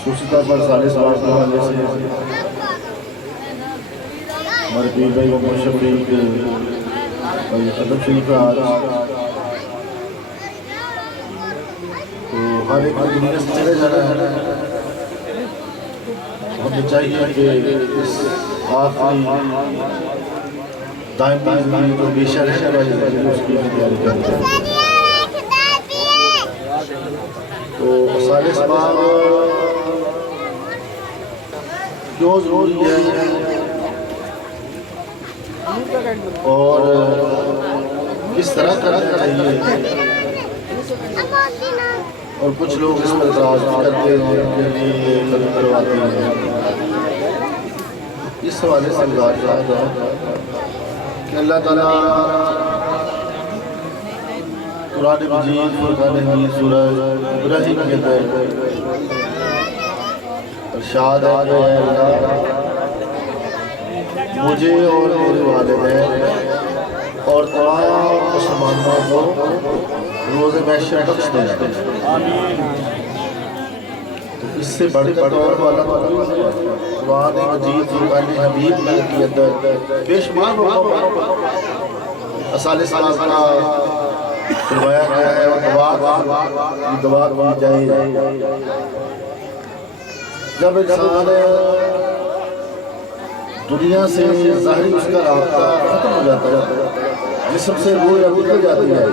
सुचिता पर साले सवाल के हवाले से हमारे पीर भाई मोहम्मद शफीक भाई अदब शरीफ का आज तो हर एक दुनिया से चले जाना है। हमें चाहिए कि इस आखिरी दायमी ज़िंदगी जो बेशर है उसकी तैयारी करें। तो साले सवाल क्यों ज़रूरी है और किस तरह करना चाहिए, और कुछ लोग इस पर इतराज़ करते हैं कदम करवाते हैं। इस हवाले से गुज़ारिश है कि अल्लाह ताला कुरान मजीद फुरक़ान हमीद सूरह इब्राहीम के अंदर इरशाद है कि अल्लाह मुझे और मेरे वालिदैन और तमाम मुसलमानों को रोज़े महशर बख्श देना। तो इससे बढ़कर और वाला कुरान मजीद फुरक़ान हमीद के अंदर बेशुमार असाले सलाम का फरमाया गया है और दुआ की जाए। जब इंसान दुनिया से ज़ाहिरी उसका रास्ता ख़त्म हो जाता है, जिस्म से रूह निकल जाती है,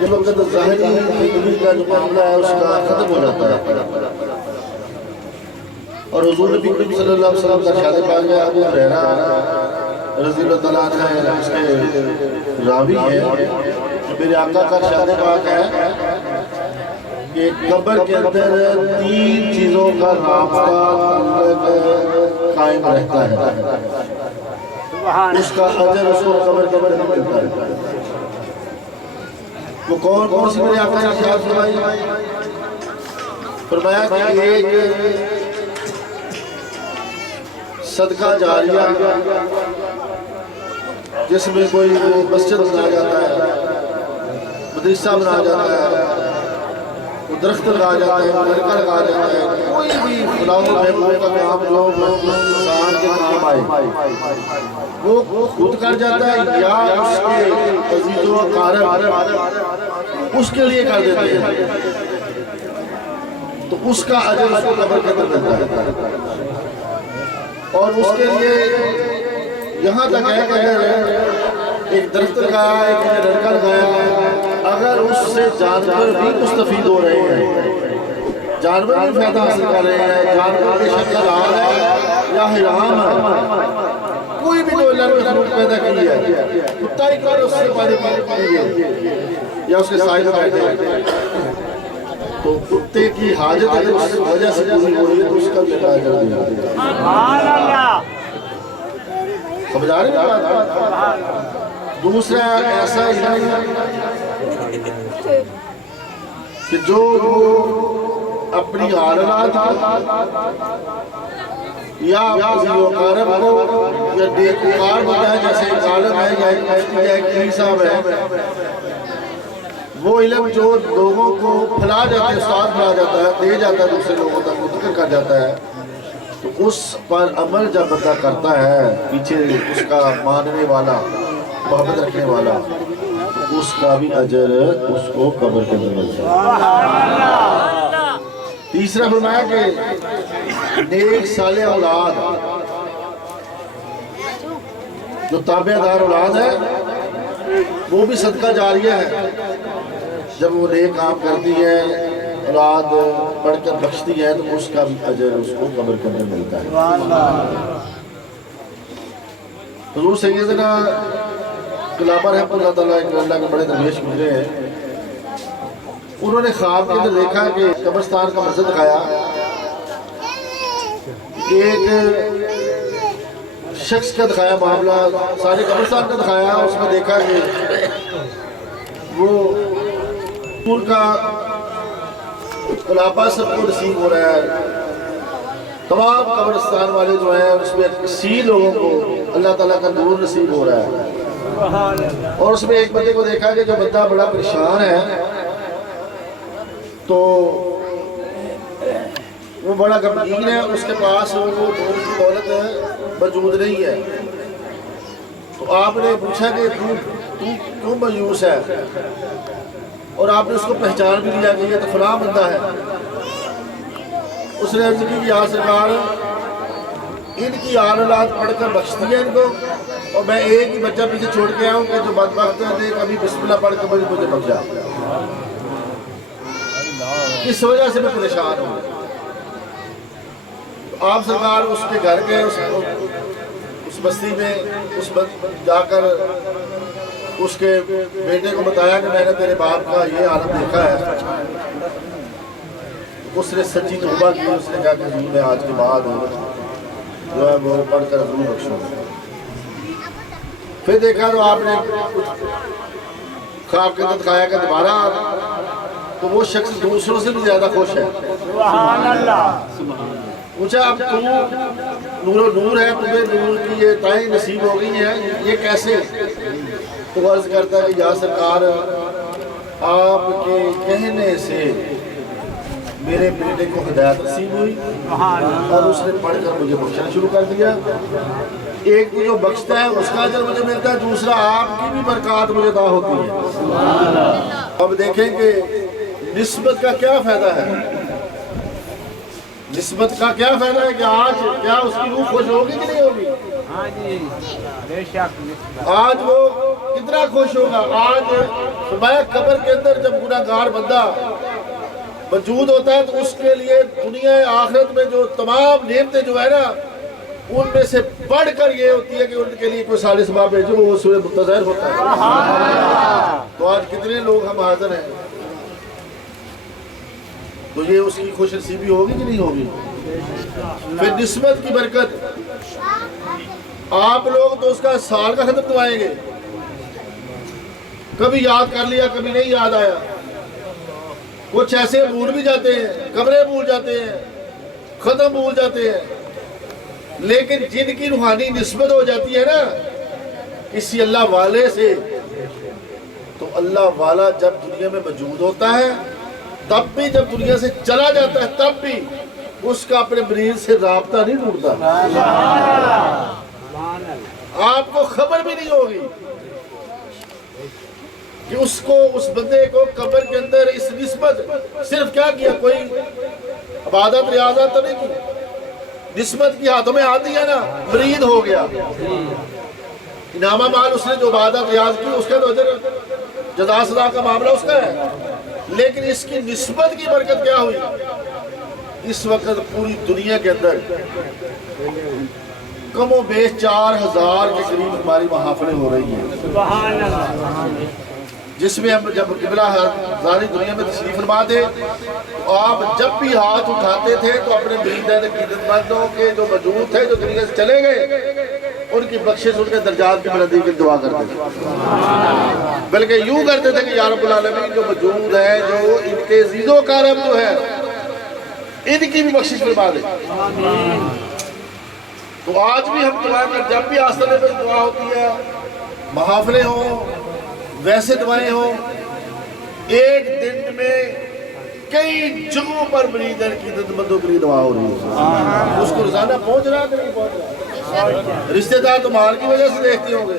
ये वक्त ज़ाहिरी ज़िंदगी का जो मामला है उसका ख़त्म हो जाता है। और हुज़ूर नबी करीम सल्लल्लाहु अलैहि वसल्लम का इरशाद पाक है, अबू हुरैरा रज़ियल्लाहु तआला अन्हु उसके रावी हैं, मेरे आका का इरशाद पाक है कि कब्र के अंदर 3 चीज़ों का रास्ता कायम रहता है, उसका अजर उसको कब्र के अंदर मिलता है। वो कौन कौन सी मेरे आका ने इरशाद फरमाया कि एक सदका जारिया जिसमें कोई वो मस्जिद बना जाता है, मदरसा बना जाता है, वो दरख्त लगा जाता है, लड़का लगा जाता है, कोई भी फलाह महबूब का काम जो इंसान के काम आए वो खुद कर जाता है या उसके अजीज़ों अक़ारिब उसके लिए कर देते हैं, तो उसका अजर उसको कब्र के अंदर मिलता है। और उसके लिए यहाँ तक है कि अगर एक दरख्त लगाया, एक लड़का लगाया, अगर उससे जानवर भी मुस्तफीद हो रहे हैं, जानवर भी फायदा हासिल कर रहे हैं, जानवर के शक्ल हलाल है या हराम है, कोई भी जो अल्लाह ने मखलूक पैदा की है, कुत्ता ही कर उससे पानी पिए या उसके साइड बैठे, तो कुत्ते की हाजत अगर उस वजह से पूरी हो रही है तो उसका बेटा अजर दिया। समझ आ रहे हैं? दूसरा ऐसा ही कि जो अपनी औलाद या अक़ारिब को या देखभाल होता है, जैसे एक आलिम है या एक मुफ्ती है, एक पीर साहब है, वो इल्म जो लोगों को फैला जाता है, उस्ताद फैला जाता है, दे जाता है दूसरे लोगों तक मुंतकिल कर जाता है, तो उस पर अमल जब बंदा करता है, पीछे उसका मानने वाला, मोहब्बत रखने वाला, तो उसका भी अजर उसको कब्र के अंदर मिलता है। तीसरा फरमाया कि नेक साले औलाद, जो ताबेदार औलाद है वो भी सदका जारिया है। जब वो नेक काम करती है, औलाद पढ़कर बख्शती है, तो उसका भी अजर उसको कब्र के अंदर मिलता है। हुज़ूर सैयदना क़ुलाबा रहमतुल्लाह तआला अल्लाह के बड़े दरवेश गुजरे हैं, उन्होंने ख्वाब के अंदर देखा कि कब्रिस्तान का मंजर दिखाया, एक शख्स का दिखाया मामला, सारे कब्रिस्तान का दिखाया, उसमें देखा कि वो का क़ुलाबा सबको नसीब हो रहा है, तमाम कब्रिस्तान वाले जो हैं उसमें किसी लोगों को अल्लाह ताला का नूर नसीब हो रहा है। और उसमें एक बंदे को देखा कि जो बंदा बड़ा परेशान है, تو وہ بڑا غمگین ہے، اس کے پاس وہ دور کی دولت موجود نہیں ہے۔ تو آپ نے پوچھا کہ تو کیوں مایوس ہے، اور آپ نے اس کو پہچان بھی لیا کہ یہ تو فلاں بندہ ہے۔ اس نے عرض کی کہ یا سرکار ان کی آل اولاد پڑھ کر بخش دیا ان کو، اور میں ایک ہی بچہ پیچھے چھوڑ کے آؤں کہ جو بدبخت ہے کبھی بسم اللہ پڑھ کے مجھے بخشا۔ اس وجہ سے میں پریشان ہوں۔ تو آپ سرکار اس کے گھر گئے، اس بستی میں جا کر اس کے بیٹے کو بتایا کہ میں نے تیرے باپ کا یہ عالم دیکھا ہے۔ اس نے سچی توبہ کی، اس نے کہا کہ حضور میں آج کے بعد جو ہے وہ پڑھ کر حضور بخشوں۔ پھر دیکھا تو آپ نے خواب کے اندر دکھایا کہ دوبارہ تو وہ شخص دوسروں سے بھی زیادہ خوش ہے۔ سبحان اللہ۔ پوچھا اب تو نور و نور ہے، تمہیں نور کی یہ تائیں نصیب ہو گئی ہیں، یہ کیسے؟ تو عرض کرتا ہے کہ یا سرکار آپ کے کہنے سے میرے بیٹے کو ہدایت نصیب ہوئی اور اس نے پڑھ کر مجھے بخشنا شروع کر دیا۔ ایک تو جو بخشتا ہے اس کا اجر مجھے ملتا ہے، دوسرا آپ کی بھی برکات مجھے عطا ہوتی ہے۔ اب دیکھیں کہ نسبت کا کیا فائدہ ہے، نسبت کا کیا فائدہ ہے کہ آج کیا اس کی روح خوش ہوگی کہ نہیں ہوگی؟ ہاں جی بے شک۔ آج وہ کتنا خوش ہوگا؟ آج فرمایا قبر کے اندر جب گناہگار بندہ موجود ہوتا ہے تو اس کے لیے دنیا آخرت میں جو تمام نعمتیں جو ہے نا ان میں سے بڑھ کر یہ ہوتی ہے کہ ان کے لیے کوئی صالح اسباب بھیجو، وہ سورہ متظاہر ہوتا ہے۔ تو آج کتنے لوگ ہم حاضر ہیں، تو یہ اس کی خوش نصیبی ہوگی کہ نہیں ہوگی؟ پھر نسبت کی برکت، آپ لوگ تو اس کا سال کا ختم دعائیں گے، کبھی یاد کر لیا کبھی نہیں یاد آیا، کچھ ایسے بھول بھی جاتے ہیں، قبریں بھول جاتے ہیں، ختم بھول جاتے ہیں، لیکن جن کی روحانی نسبت ہو جاتی ہے نا کسی اللہ والے سے، تو اللہ والا جب دنیا میں موجود ہوتا ہے تب بھی، جب دنیا سے چلا جاتا ہے تب بھی اس کا اپنے مریض سے رابطہ نہیں ٹوٹتا، آپ کو خبر بھی نہیں ہوگی کہ اس کو، اس بندے کو قبر کے اندر اس نسبت صرف کیا کیا، کوئی عبادت ریاضت تو نہیں کی، نسبت کی ہاتھوں میں آتی ہے نا، مرید ہو گیا، انعامہ مال اس نے جو عبادت ریاض کی اس کا تو اجر جزا سزا کا معاملہ اس کا ہے، لیکن اس کی نسبت کی برکت کیا ہوئی؟ اس وقت پوری دنیا کے اندر کم و بیش 4000 کے قریب ہماری محافلیں ہو رہی ہیں، سبحان اللہ، جس میں ہم جب قبلہ ساری دنیا میں تشریف فرما تھے تو آپ جب بھی ہاتھ اٹھاتے تھے تو اپنے مریدین عقیدت مندوں کے جو موجود تھے جو دنیا سے چلے گئے ان کی بخشش، ان کے درجات کی بلندی کی دعا کرتے تھے، بلکہ یوں کرتے تھے کہ یا رب العالمین جو موجود ہے، جو ان کے عزیز و کرم جو ہے ان کی بھی بخشش فرما دے۔ تو آج بھی ہم دعا کر، جب بھی آستانے پر دعا ہوتی ہے، محافلیں ہوں، ویسے دعائیں ہوں، ایک دن میں کئی جگہوں پر مریدین کی عقیدت مندوں کے لیے دعا ہو رہی ہے، اس کو روزانہ پہنچ رہا کہ نہیں پہنچ رہا؟ رشتہ دار تو مال کی وجہ سے دیکھتے ہوں گے،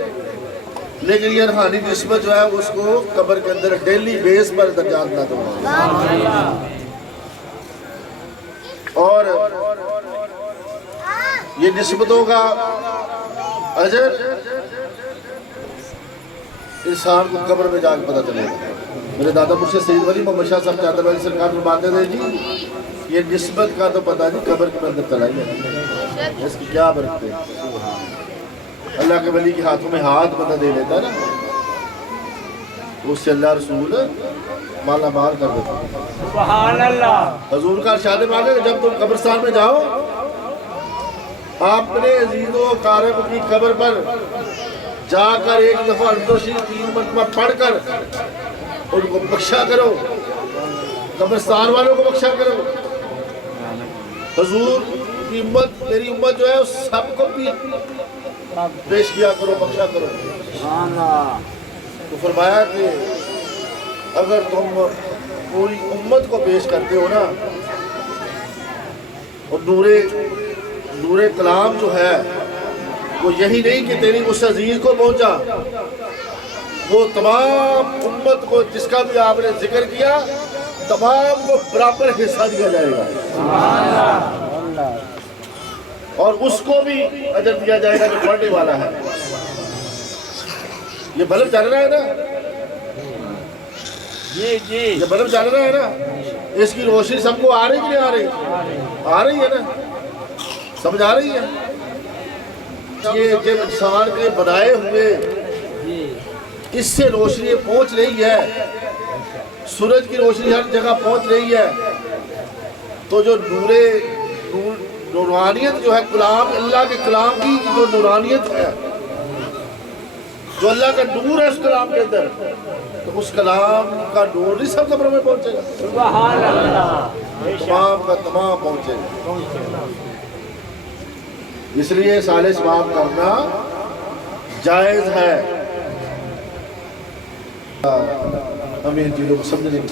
لیکن یہ روحانی نسبت جو ہے اس کو قبر کے اندر ڈیلی بیس پر درجات نہ دو، اور یہ نسبتوں کا اجر انسان کو قبر میں جا کے پتہ چلے گا۔ میرے دادا مرشد سید ولی محمد شاہ صاحب چادر والی سرکار فرماتے تھے جی یہ نسبت کا تو پتہ نہیں قبر کے اندر چلائی ہے، اس کی کیا برکتیں ہیں۔ اللہ کے ولی کے ہاتھوں میں ہاتھ بندہ دے لیتا ہے نا، اس سے اللہ رسول مالا مال کر دیتا ہے۔ سبحان اللہ۔ حضور کا ارشاد پاک ہے کہ جب تم قبرستان میں جاؤ اپنے عزیز و اقارب کی قبر پر جا کر ایک دفعہ الدوشی 3 مرتبہ پڑھ کر ان کو بخشا کرو، قبرستان والوں کو بخشا کرو۔ حضور کی امت، میری امت جو ہے اس سب کو بھی پیش کیا کرو، بخشا کرو۔ سبحان اللہ۔ تو فرمایا کہ اگر تم पूरी उम्मत को पेश करते हो ना, और नूरे कलाम जो है वो यही नहीं कि तेरी उस अजीज को पहुंचा, वो तमाम उम्मत को जिसका भी आपने जिक्र किया तमाम को बराबर हिस्सा दिया जाएगा, और उसको भी अजर दिया जाएगा जो पढ़ने वाला है। ये बल्ब चल रहा है ना, जी जी ये बल्ब चल रहा है ना, इसकी रोशनी सबको आ रही कि नहीं आ रही? आ रही है ना, समझ आ रही है? ये जब इंसान के बनाए हुए इससे रोशनी पहुंच रही है, सूरज की रोशनी हर जगह पहुंच रही है, तो जो नूरानियत जो है कलाम, अल्लाह के कलाम की जो नूरानियत है, जो अल्लाह का नूर है उस कलाम के अंदर, तो उस कलाम का नूर ही सब कब्रों में पहुंचेगा, सुभान अल्लाह, तमाम का तमाम पहुंचेगा। इसलिए साले सवाब करना जायज है। हमें इन चीज़ों को समझने की